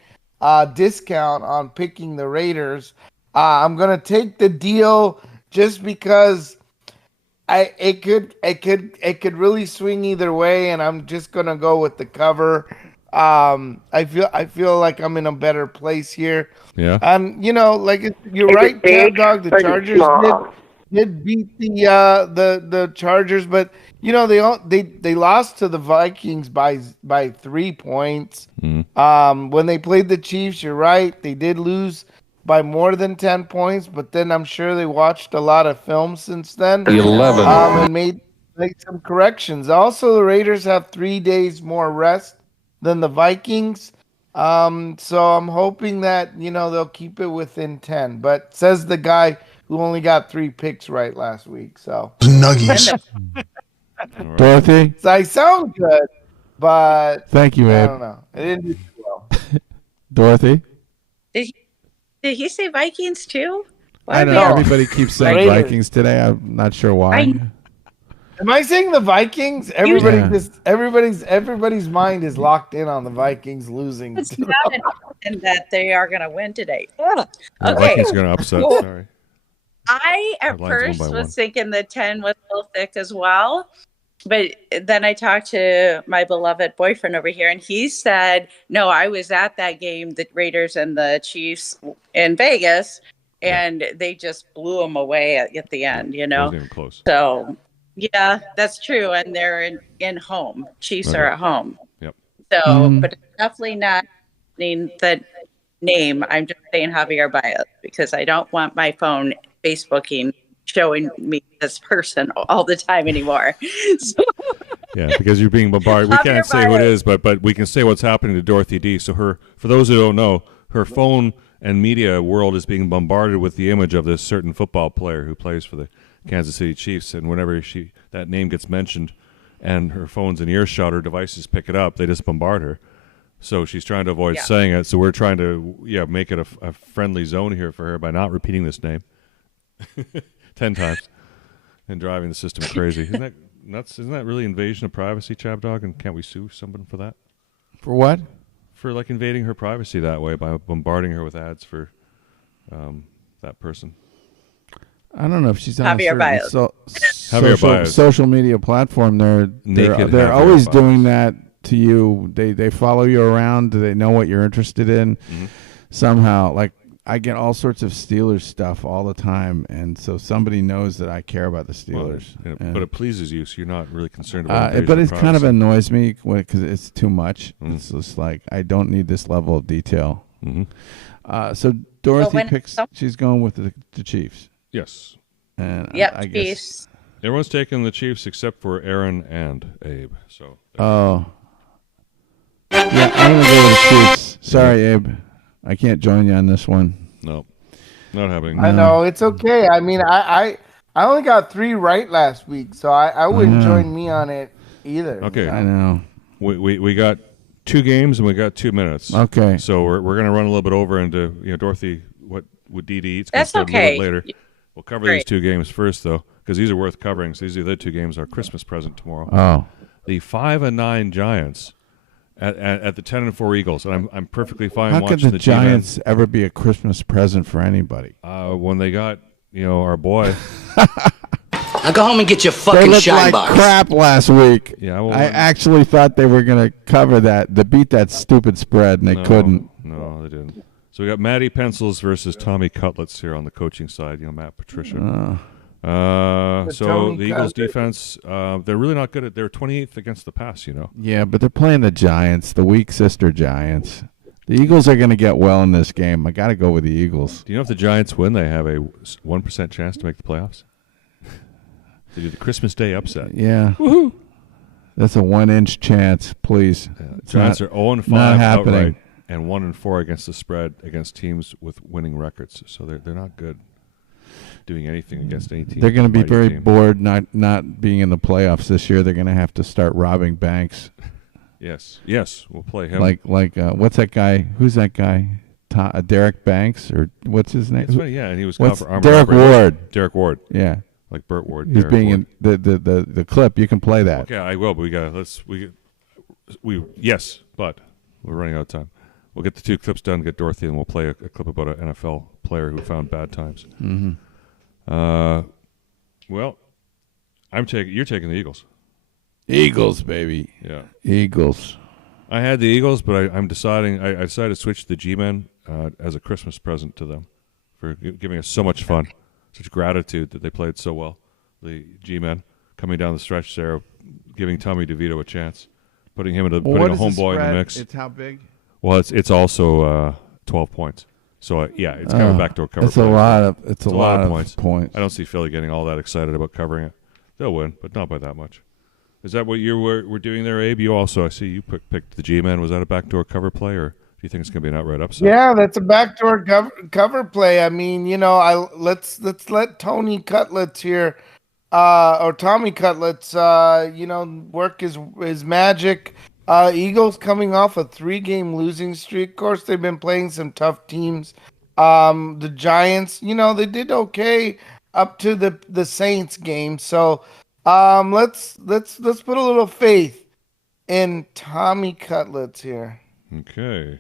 discount on picking the Raiders. I'm gonna take the deal just because it could really swing either way, and I'm just gonna go with the cover. I feel like I'm in a better place here. Yeah. And you're right, ChabDog. did beat the Chargers, but they lost to the Vikings by 3 points. When they played the Chiefs, you're right, they did lose by more than 10 points, but then I'm sure they watched a lot of film since then. 11. And made some corrections. Also, the Raiders have 3 days more rest than the Vikings. So I'm hoping that, they'll keep it within 10. But says the guy who only got 3 picks right last week. So Nuggies. Dorothy, so I sound good, but thank you, I Abe. don't know. It didn't do too well. Dorothy, Did he say Vikings too? I know No. everybody keeps saying Raiders. Vikings today. I'm not sure why. Am I saying the Vikings? Everybody's mind is locked in on the Vikings losing. It's not and that they are going to win today. The Okay. Vikings are going to upset. Sorry. I at Our line's first won by 1. was thinking the 10 was a little thick as well. But then I talked to my beloved boyfriend over here, and he said, no, I was at that game, the Raiders and the Chiefs in Vegas, and they just blew them away at the end, Wasn't even close. So, yeah, that's true. And they're in home. Chiefs are at home. Yep. So, but it's definitely not the name. I'm just saying Javier Baez because I don't want my phone Facebooking showing me this person all the time anymore. So, Yeah, because you're being bombarded. We Javier can't say who it Baez. is, but we can say what's happening to Dorothy D. So for those who don't know, her phone and media world is being bombarded with the image of this certain football player who plays for the Kansas City Chiefs, and whenever that name gets mentioned and her phone's in earshot, her devices pick it up, they just bombard her. So she's trying to avoid saying it. So we're trying to make it a friendly zone here for her by not repeating this name 10 times and driving the system crazy. Isn't that nuts? Isn't that really invasion of privacy, ChabDog? And can't we sue someone for that? For what? For like invading her privacy that way by bombarding her with ads for that person. I don't know if she's on a Javier Baez. Javier Baez. social media platform. Naked They're Javier always Baez. doing that to you. They follow you around. They know what you're interested in. Somehow, like I get all sorts of Steelers stuff all the time, and so somebody knows that I care about the Steelers. Well, And- but it pleases you, so you're not really concerned about invasion but of it kind of privacy. annoys me because it's too much. It's just like I don't need this level of detail. So Dorothy when- picks. She's going with the Chiefs. Yes. And yep, I guess. Chiefs. Everyone's taking the Chiefs except for Aaron and Abe. So Oh. Yeah, I'm gonna go with the Chiefs. Sorry, Abe. I can't join you on this one. no, not happening. I know it's okay. I mean, I only got 3 right last week, so I wouldn't join me on it either. Okay. I know. We got 2 games and we got 2 minutes. Okay. So we're going to run a little bit over into Dorothy. What would DD eats? That's A little okay. bit later. We'll cover Great. these 2 games first though, because these are worth covering. So these are the 2 games. Our Christmas present tomorrow. Oh. The 5-9 Giants at the 10-4 Eagles, and I'm perfectly fine How watching could the G-Men. Giants ever be a Christmas present for anybody? When they got our boy. Now go home and get your They fucking looked shine like box. crap last week. Yeah, well, I actually thought they were going to cover that, to beat that stupid spread, and they couldn't. No, they didn't. So we got Matty Pencils versus Tommy Cutlets here on the coaching side. Matt Patricia. So Tony the Eagles' Cutlets. defense, they're really not good at. They're 28th against the pass. Yeah, but they're playing the Giants, the weak sister Giants. The Eagles are going to get well in this game. I got to go with the Eagles. Do you know if the Giants win, they have a 1% chance to make the playoffs? They do the Christmas Day upset. Yeah. Woohoo! That's a 1-inch chance, please. It's Giants not- are 0-5 not happening. outright and 1-4 against the spread against teams with winning records. So they're not good doing anything against any team. They're going to be mighty very team. bored not being in the playoffs this year. They're going to have to start robbing banks. Yes, we'll play him. Like what's that guy? Who's that guy? Derek Banks or what's his name? That's right, yeah, and he was What's armed Derek robbery. Ward? Derek Ward, Yeah, like Burt Ward. he's Derek being Ward. in the clip. You can play that. Okay, I will, but yes, but we're running out of time. We'll get the 2 clips done, get Dorothy, and we'll play a clip about an NFL player who found bad times. Mm-hmm. Well, you're taking the Eagles. Eagles, baby. Yeah. Eagles. I had the Eagles, but I'm deciding. I decided to switch to the G-Men as a Christmas present to them for giving us so much fun. such gratitude that they played so well. The G-men coming down the stretch there, giving Tommy DeVito a chance, putting him into putting a homeboy in the mix. It's how big? Well, it's also 12 points. So it's kind of a backdoor cover. It's a lot of points. I don't see Philly getting all that excited about covering it. They'll win, but not by that much. Is that what you were doing there, Abe? You also, I see you picked the G-men. Was that a backdoor cover play, or do you think it's going to be an outright upset? Yeah, that's a backdoor cover play. I mean, let's let Tony Cutlets here, or Tommy Cutlets, work his magic. Eagles coming off a 3-game losing streak. Of course, they've been playing some tough teams. The Giants, they did okay up to the Saints game. So let's put a little faith in Tommy Cutlets here. Okay,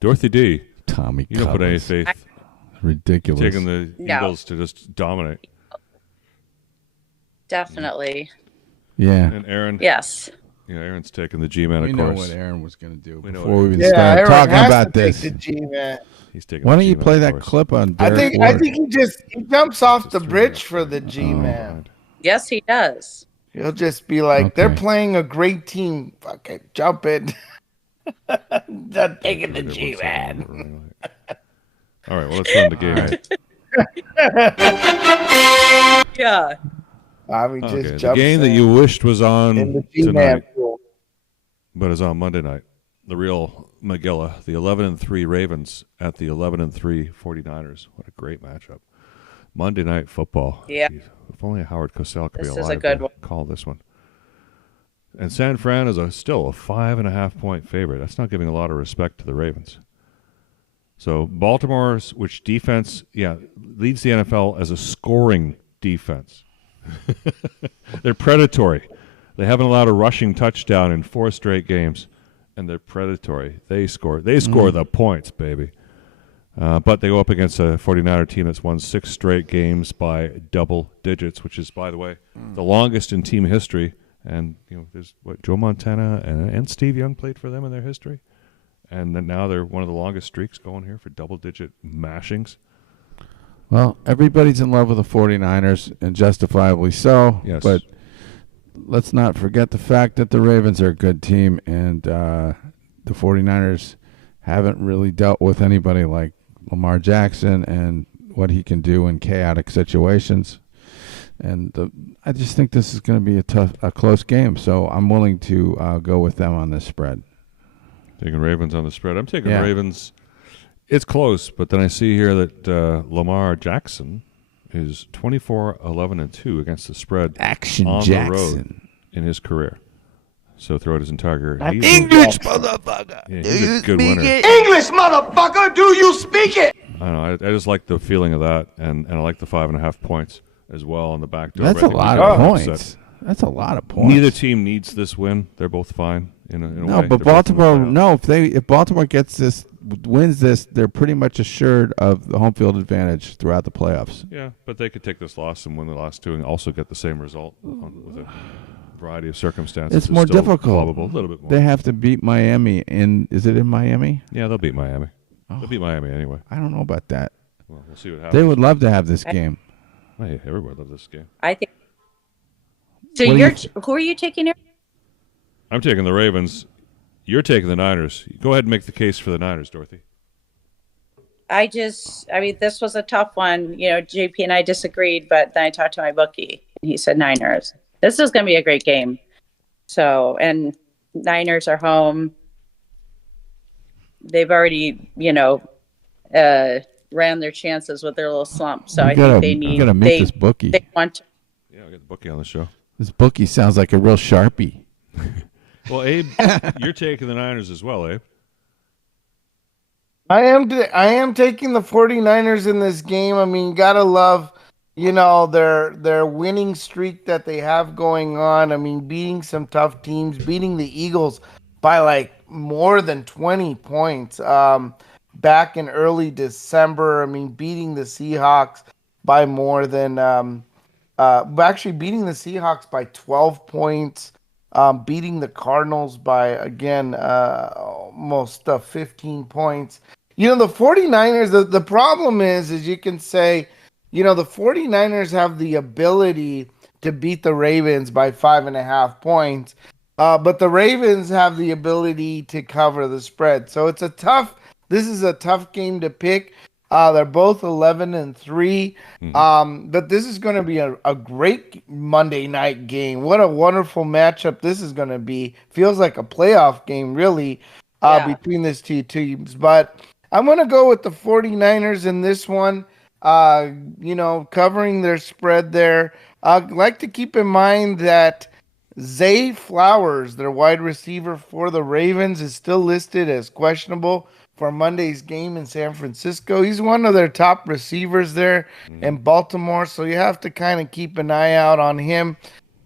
Dorothy D. Tommy, you don't put any faith. Ridiculous. You're taking the Eagles to just dominate. Definitely. Yeah. And Aaron. Yes. Yeah, Aaron's taking the G-man, of We course. know what Aaron was going to do We know before we even Yeah, started Aaron talking has about to take this. the G-man. He's taking Why the don't you G-man, play of that course. clip on I Derek think he jumps off the bridge for the G-man. Yes, he does. He'll just be like, they're Okay. playing a great team. Fucking jump in. They're taking the G-man. All right, well, let's run the game. Yeah. I mean, Okay, just the jump game that you wished was in on the G-man tonight, pool. but is on Monday night. The real Magilla, the 11-3 Ravens at the 11-3 49ers. What a great matchup. Monday Night Football. Yeah. Jeez, if only Howard Cosell could This be is a alive good to one. call this one. And San Fran is still a 5.5-point favorite. That's not giving a lot of respect to the Ravens. So Baltimore's, which defense, leads the NFL as a scoring defense. They're predatory. They haven't allowed a rushing touchdown in 4 straight games, and they're predatory. They score the points, baby. But they go up against a 49er team that's won 6 straight games by double digits, which is, by the way, the longest in team history. And there's Joe Montana and Steve Young played for them in their history, and then now they're one of the longest streaks going here for double-digit mashings. Well, everybody's in love with the 49ers, and justifiably so. Yes. But let's not forget the fact that the Ravens are a good team, and the 49ers haven't really dealt with anybody like Lamar Jackson and what he can do in chaotic situations. And I just think this is going to be a close game, so I'm willing to go with them on this spread. Taking Ravens on the spread. I'm taking Ravens. It's close, but then I see here that Lamar Jackson is 24-11-2 against the spread on the road in his career. So throughout his entire career, English, motherfucker. Yeah, he's a good winner. English, motherfucker. Do you speak it? I don't know. I just like the feeling of that, and I like the 5.5 points as well on the back door. That's I a think lot we of got points. upset. That's a lot of points. Neither team needs this win. They're both fine in a No, way. but They're both in the Baltimore. playoffs. No, if Baltimore wins this, they're pretty much assured of the home field advantage throughout the playoffs. Yeah, but they could take this loss and win the last 2 and also get the same result with a variety of circumstances. It's more still difficult. Probable, a little bit more. They have to beat Miami. Is it in Miami? Yeah, they'll beat Miami. They'll beat Miami anyway. I don't know about that. Well, we'll see what happens. They would love to have this game. Hey, everybody loves this game. I think. So who are you taking here? I'm taking the Ravens. You're taking the Niners. Go ahead and make the case for the Niners, Dorothy. I mean, this was a tough one. JP and I disagreed, but then I talked to my bookie, and he said Niners. This is going to be a great game. So, and Niners are home. They've already, ran their chances with their little slump. So I think they need. You gotta meet this bookie. They want to. Yeah, I'll get the bookie on the show. This bookie sounds like a real Sharpie. Well, Abe, you're taking the Niners as well, Abe. I am taking the 49ers in this game. I mean, gotta love, their winning streak that they have going on. I mean, beating some tough teams, beating the Eagles by like more than 20 points back in early December. I mean, beating the Seahawks by more than actually beating the Seahawks by 12 points. Beating the Cardinals by, again, almost 15 points. The 49ers, the problem is you can say, the 49ers have the ability to beat the Ravens by 5.5 points. But the Ravens have the ability to cover the spread. So this is a tough game to pick. They're both 11-3. But this is going to be a great Monday night game. What a wonderful matchup this is going to be. Feels like a playoff game, really, between these two teams. But I'm going to go with the 49ers in this one, covering their spread there. I'd like to keep in mind that Zay Flowers, their wide receiver for the Ravens, is still listed as questionable for Monday's game in San Francisco. He's one of their top receivers there in Baltimore, so you have to kind of keep an eye out on him.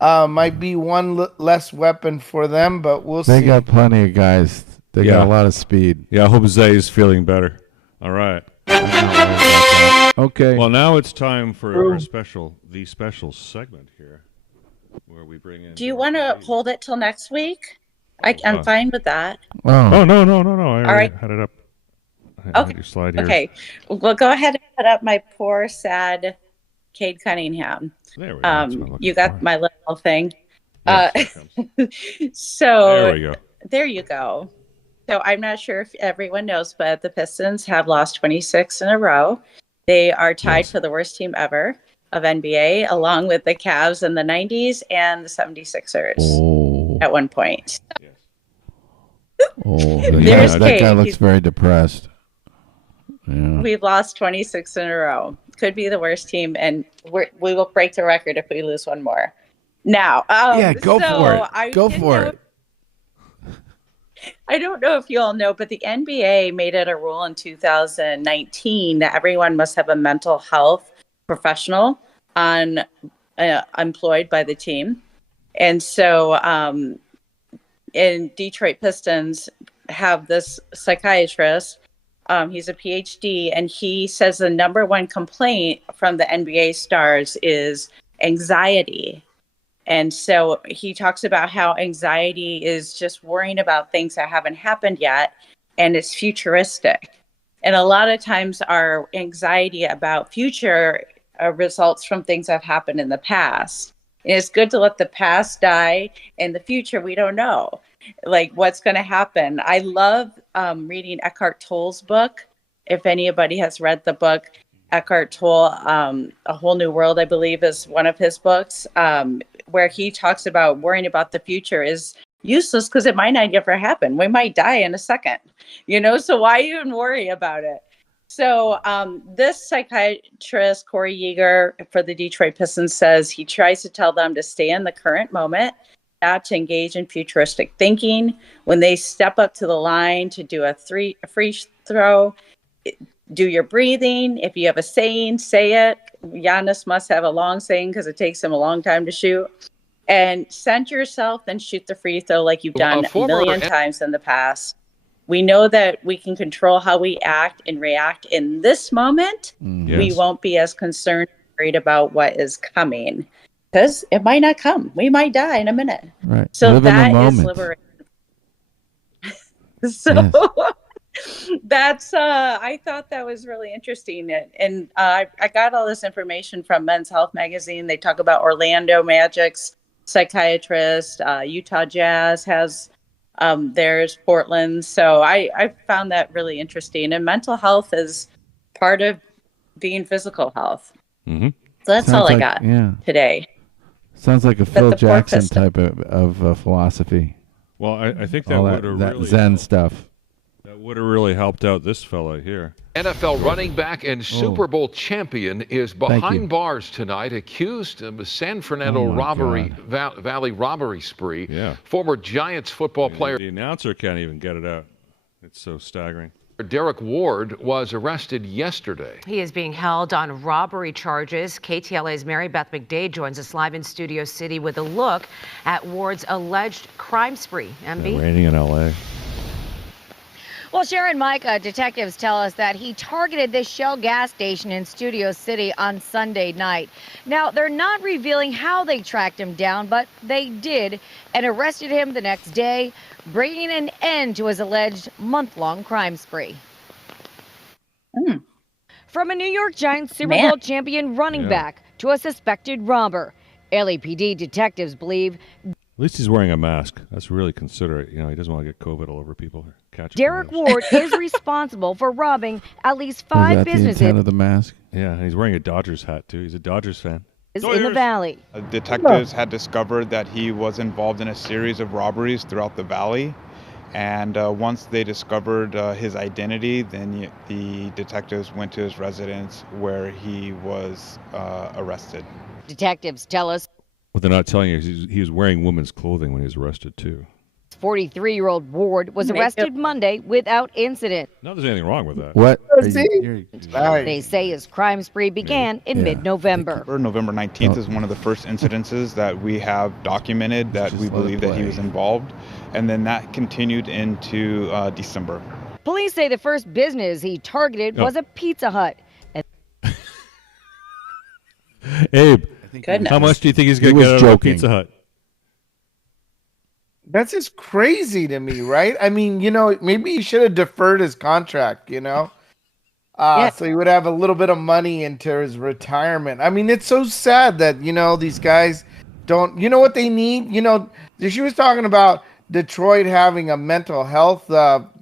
Might be one less weapon for them, but we'll see. They got plenty of guys. They got a lot of speed. Yeah, I hope Zay's feeling better. All right. Okay. Well, now it's time for the special segment here, where we bring in. Do you want to hold it till next week? I'm fine with that. Oh, no. I already right. had it up. Okay. Your slide here. Okay. Well, go ahead and put up my poor, sad Cade Cunningham. There we go. You got my little thing. Yes, So there we go. There you go. So I'm not sure if everyone knows, but the Pistons have lost 26 in a row. They are tied for the worst team ever of NBA, along with the Cavs in the 90s and the 76ers at one point. That guy looks very depressed. Yeah. We've lost 26 in a row. Could be the worst team, and we will break the record if we lose one more. Now, go for it. Go for it. I don't know if you all know, but the NBA made it a rule in 2019 that everyone must have a mental health professional employed by the team. And so in Detroit Pistons have this psychiatrist. He's a PhD, and he says the number one complaint from the NBA stars is anxiety. And so he talks about how anxiety is just worrying about things that haven't happened yet, and it's futuristic. And a lot of times our anxiety about future results from things that have happened in the past. And it's good to let the past die. In the future, we don't know, like, what's going to happen. I love reading Eckhart Tolle's book. If anybody has read the book, Eckhart Tolle, A Whole New World, I believe, is one of his books, where he talks about worrying about the future is useless because it might not ever happen. We might die in a second, so why even worry about it? So this psychiatrist, Corey Yeager, for the Detroit Pistons, says he tries to tell them to stay in the current moment, not to engage in futuristic thinking. When they step up to the line to do a free throw, do your breathing. If you have a saying, say it. Giannis must have a long saying because it takes him a long time to shoot. And center yourself and shoot the free throw like you've done a million times in the past. We know that we can control how we act and react in this moment. Yes. We won't be as concerned, worried about what is coming, because it might not come. We might die in a minute. Right. So that is liberation. That's I thought that was really interesting, and I got all this information from Men's Health magazine. They talk about Orlando Magic's psychiatrist, Utah Jazz has theirs, Portland. So I found that really interesting. And mental health is part of being physical health. Mm-hmm. So that's all I got today. Sounds like a Phil Jackson type of philosophy. Well, I think that would have that really Zen stuff. That would have really helped out this fella here. NFL running back and Super Bowl champion is behind bars tonight, accused of a San Fernando Valley robbery spree. Yeah. Former Giants football player. The announcer can't even get it out. It's so staggering. Derek Ward was arrested yesterday. He is being held on robbery charges. KTLA's Mary Beth McDade joins us live in Studio City with a look at Ward's alleged crime spree. MB? Raining in L.A. Well, Sharon, Mike, detectives tell us that he targeted this Shell gas station in Studio City on Sunday night. Now, they're not revealing how they tracked him down, but they did and arrested him the next day, bringing an end to his alleged month-long crime spree. From a New York Giants Super Bowl champion running back to a suspected robber, LAPD detectives believe. At least he's wearing a mask. That's really considerate. You know, he doesn't want to get COVID all over people. Derek Ward is responsible for robbing at least 5 businesses. The intent of the mask? Yeah, and he's wearing a Dodgers hat, too. He's a Dodgers fan. In the valley. Detectives had discovered that he was involved in a series of robberies throughout the valley. And once they discovered his identity, then the detectives went to his residence where he was arrested. Detectives tell us. What they're not telling you is he was wearing women's clothing when he was arrested, too. 43-year-old Ward was arrested Monday without incident. Not that there's anything wrong with that. What? They say his crime spree began in mid-November. November 19th is one of the first incidences that we have documented that we believe that he was involved. And then that continued into December. Police say the first business he targeted was a Pizza Hut. Abe, how much do you think he's going to get out of a Pizza Hut? That's just crazy to me, right? I mean, you know, maybe he should have deferred his contract, you know? So he would have a little bit of money into his retirement. I mean, it's so sad that, you know, these guys don't, you know what they need? You know, she was talking about Detroit having a mental health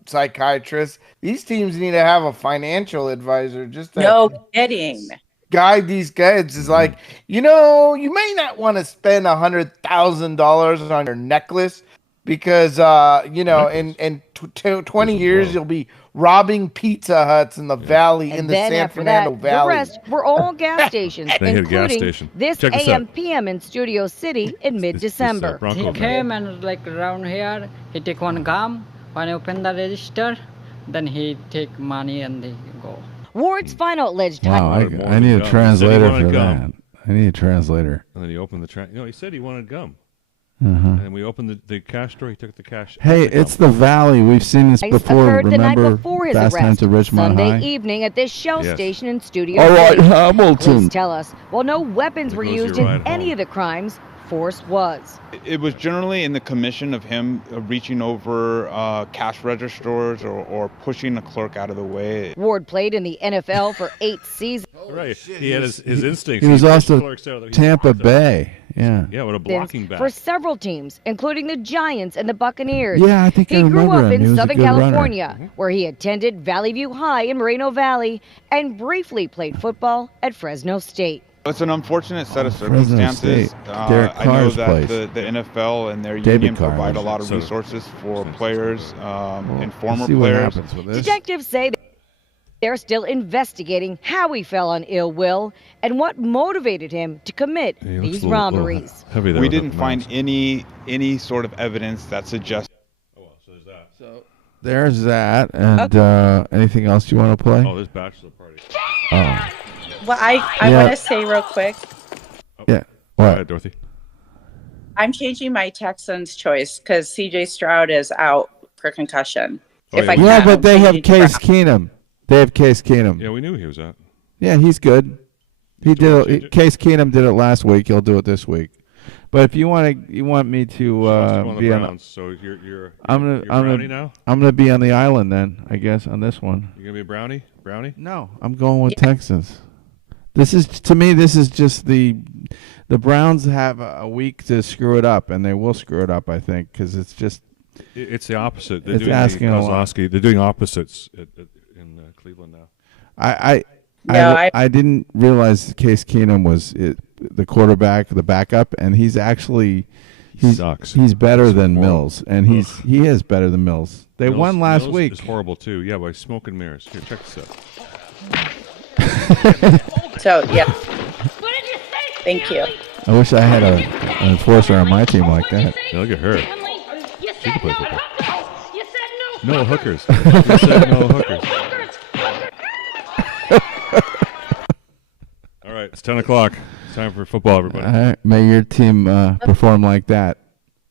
psychiatrist. These teams need to have a financial advisor just to no kidding. Guide these kids. Is like, you know, you may not want to spend $100,000 on your necklace because, you know, in 20 years, you'll be robbing Pizza Huts in the valley, in the San Fernando Valley. The rest were all gas stations, including this AM/PM in Studio City in mid-December. He came and like around here, he take one gum. When I open the register, then he take money and they go. Ward's final alleged I need a translator for that. I need a translator. And then he opened the he said he wanted gum. Uh-huh. And we opened the cash drawer. He took the cash. Hey, it's the Valley. We've seen this before. Occurred the night before his Fast Time arrest, to Richmond Sunday High? evening at this Shell station in Studio All right, City. Hamilton. Police tell us, while no weapons were used in any of the crimes, force was. It was generally in the commission of him reaching over cash registers or pushing a clerk out of the way. Ward played in the NFL for 8 seasons. Right. He had his instincts. He was also Tampa Bay. Yeah. Yeah, with a blocking back. For several teams, including the Giants and the Buccaneers. Yeah, I think I remember He grew up him. He in was a Southern good California, runner. where he attended Valley View High in Moreno Valley and briefly played football at Fresno State. It's an unfortunate set of circumstances. I know that the NFL and their union provide a lot of resources for players and former players. Detectives say they're still investigating how he fell on ill will and what motivated him to commit these robberies. We didn't find any sort of evidence that suggests. There's that. And anything else you want to play? Oh, this bachelor party. Oh. Well, I want to say real quick. Yeah. Go ahead, Dorothy. I'm changing my Texans choice because C.J. Stroud is out for concussion. Yeah, but they have Case Keenum. They have Case Keenum. Yeah, we knew he was out. Yeah, he's good. He did it. Case Keenum did it last week. He'll do it this week. But if you want me to be on, so you're Brownie now. I'm gonna be on the island then, I guess, on this one. You're gonna be a Brownie? No, I'm going with Texans. This is just the Browns have a week to screw it up, and they will screw it up, I think, because it's just. It's the opposite. It's asking a lot. They're doing opposites in Cleveland now. I didn't realize Case Keenum was the quarterback, the backup, and he's sucks. He's better than Mills, and he is better than Mills. They won last week. It's horrible too. Yeah, by smoke and mirrors. Here, check this out. So yeah. Thank you. I wish I had an enforcer on my team like that. Yeah, look at her. She can play football. No hookers. You said no hookers. All right, it's 10 o'clock. It's time for football, everybody. All right, may your team perform like that.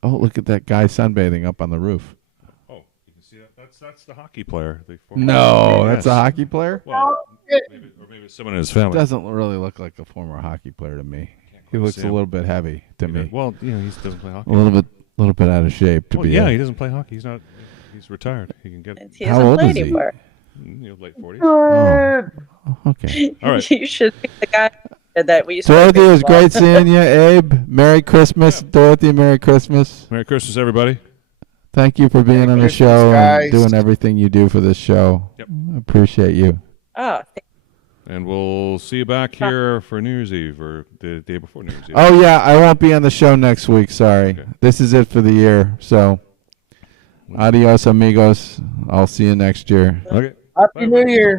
Oh, look at that guy sunbathing up on the roof. Oh, you can see that? That's the hockey player. No, that's a hockey player? Well, maybe someone in his family. Doesn't really look like a former hockey player to me. He looks a little bit heavy to me. Well, he doesn't play hockey. A little bit out of shape to be. Yeah, he doesn't play hockey. He's retired. He can get. How old is he? Late 40s. Oh, okay. All right. You should be the guy that we used Dorothy, to it was great seeing you. Abe, Merry Christmas. Dorothy, Merry Christmas. Merry Christmas, everybody. Thank you for being Merry on the Christmas, show guys. and doing everything you do for this show. Yep. Appreciate you. Oh, And we'll see you back here for New Year's Eve or the day before New Year's Eve. Oh, yeah, I won't be on the show next week. Sorry. Okay. This is it for the year. So, adios, amigos. I'll see you next year. Okay. Happy New Year.